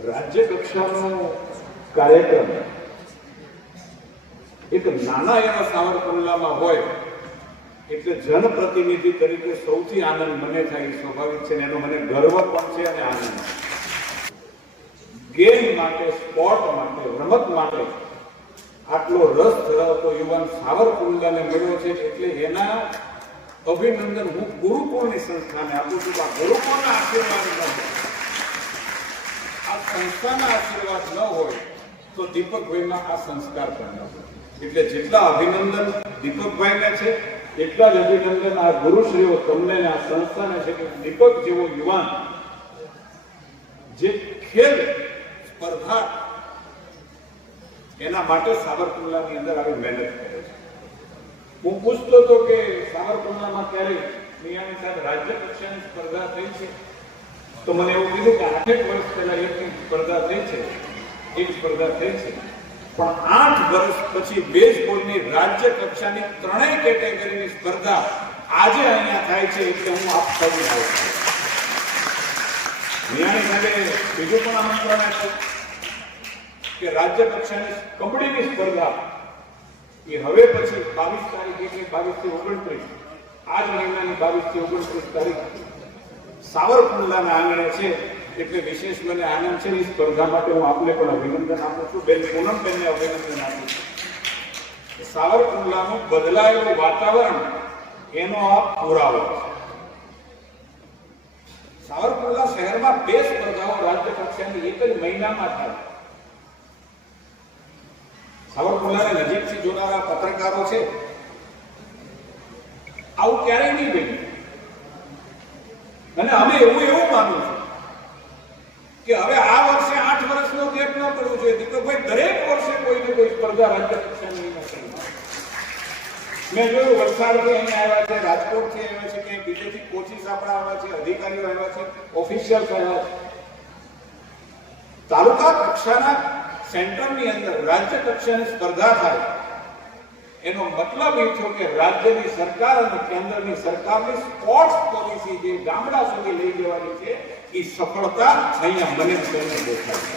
રાજ્ય કક્ષાનો કાર્યક્રમ એક નાના એવા સાવરકુંડલામાં હોય એટલે જનપ્રતિનિધિ તરીકે સૌથી આનંદ મને થાય સ્વાભાવિક છે, એનો મને ગર્વ પણ છે અને આનંદ. ગેમ માટે, સ્પોર્ટ માટે, રમત માટે આટલો રસ ધરાવતો યુવાન સાવરકુંડલાને મળ્યો છે એટલે એના અભિનંદન હું ગુરુકુળની સંસ્થાને આપું છું. આ ગુરુકુળના આશીર્વાદ ન હોય, આ સંસ્થાના આશીર્વાદ ન હોય તો દીપકભાઈમાં આ સંસ્કાર પણ ન હોય. એટલે જેટલા અભિનંદન દીપકભાઈને છે એટલા જ અભિનંદન આ ગુરુશ્રીઓ તમને આ સંસ્થાને છે કે દીપક જેવો યુવાન જે ખેલ સ્પર્ધા એના માટે સાવરકુંડલાની અંદર આવી મહેનત કરે છે. હું પૂછતો હતો કે સાવરકુંડલામાં ક્યારે મિયાની સાથે રાજ્ય કક્ષાની સ્પર્ધા થઈ છે, તો મને એવું કીધું કે 8 વર્ષ પહેલા એક સ્પર્ધા થઈ છે, પણ 8 વર્ષ પછી બેઝબોલની રાજ્ય કક્ષાની 3 કેટેગરીની સ્પર્ધા આજે અહીંયા થાય છે. એટલે હું આપ સૌને આવું છું. મિયાની સાથે બીજું પણ આમંત્રણ આપ્યું કે રાજ્ય કક્ષાની કબડ્ડીની સ્પર્ધા એ હવે પછી 22 તારીખ એટલે 22 થી 29 આ જ મહિનાની 22 થી 29 તારીખ સાવરકુંડલાના આંગણે છે. એટલે વિશેષ મને આનંદ છે. એ સ્પર્ધા માટે હું આપને પણ અભિનંદન આપું છું. બેન પૂનમબેનને અભિનંદન આપું છું. સાવરકુંડલાનું બદલાયેલું વાતાવરણ એનો આ પુરાવો છે. સાવરકુંડલા શહેરમાં 2 સ્પર્ધાઓ રાજ્ય કક્ષાની એક જ મહિનામાં થાય. સાવરકુંડલાને નજીકથી જોનારા પત્રકારો છે, આવું ક્યારેય નહીં બન્યું. અને અમે એવું માનું છું કે હવે આ વર્ષે 8 વર્ષનો ગેપ ન પડવો જોઈએ. દીપકભાઈ દરેક વર્ષે કોઈને કોઈ સ્પર્ધા રાજ્ય કક્ષાની નથી. મેં જોયું વલસાડથી અહીંયા આવ્યા છે, રાજકોટથી આવ્યા છે, કે બીજેથી કોચિસ આપણા આવ્યા છે, અધિકારીઓ આવ્યા છે, ઓફિશિયલ્સ આવ્યા છે. તાલુકા કક્ષાના સેન્ટરની અંદર રાજ્ય કક્ષાની સ્પર્ધા થાય એનો મતલબ એ થયો કે રાજ્યની સરકાર અને કેન્દ્રની સરકારની સ્પોર્ટ્સ પોલિસી જે ગામડા સુધી લઈ જવાની છે એ સફળતા અહીંયા મને દેખાય છે.